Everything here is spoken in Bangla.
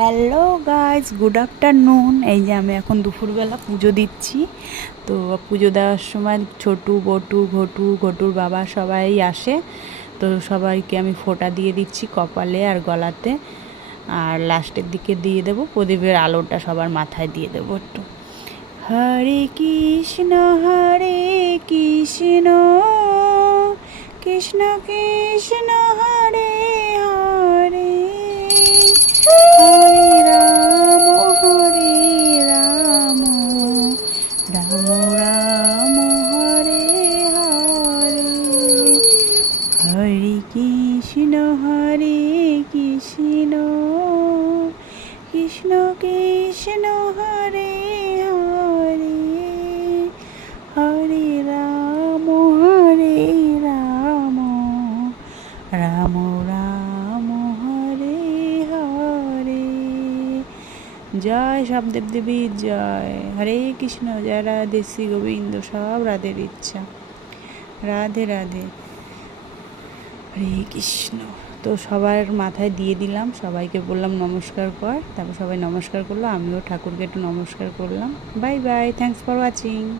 Hello guys, good afternoon. এই যে আমি এখন দুপুরবেলা পুজো দিচ্ছি। তো পুজো দেওয়ার সময় ছোটু, বটু, ঘটুর বাবা সবাই আসে। তো সবাইকে আমি ফোঁটা দিয়ে দিচ্ছি কপালে আর গলাতে, আর লাস্টের দিকে দিয়ে দেবো প্রদীপের আলোটা সবার মাথায় দিয়ে দেবো একটু। হরে কৃষ্ণ কৃষ্ণ কৃষ্ণ কৃষ্ণ হরে হরে, হরে রাম রাম রাম হরে হরে, হরে কৃষ্ণ কৃষ্ণ কৃষ্ণ হরে হরে, হরে রাম রাম রাম হরে হরে। জয় সব দেবদেবীর জয়। হরে কৃষ্ণ, জয় রাধে, শ্রী গোবিন্দ, সব রাধের ইচ্ছা। রাধে রাধে, হরে কৃষ্ণ। তো সবার মাথায় দিয়ে দিলাম, সবাইকে বললাম নমস্কার কর, তারপর সবাই নমস্কার করলো, আমিও ঠাকুরকে একটু নমস্কার করলাম। Bye bye, thanks for watching.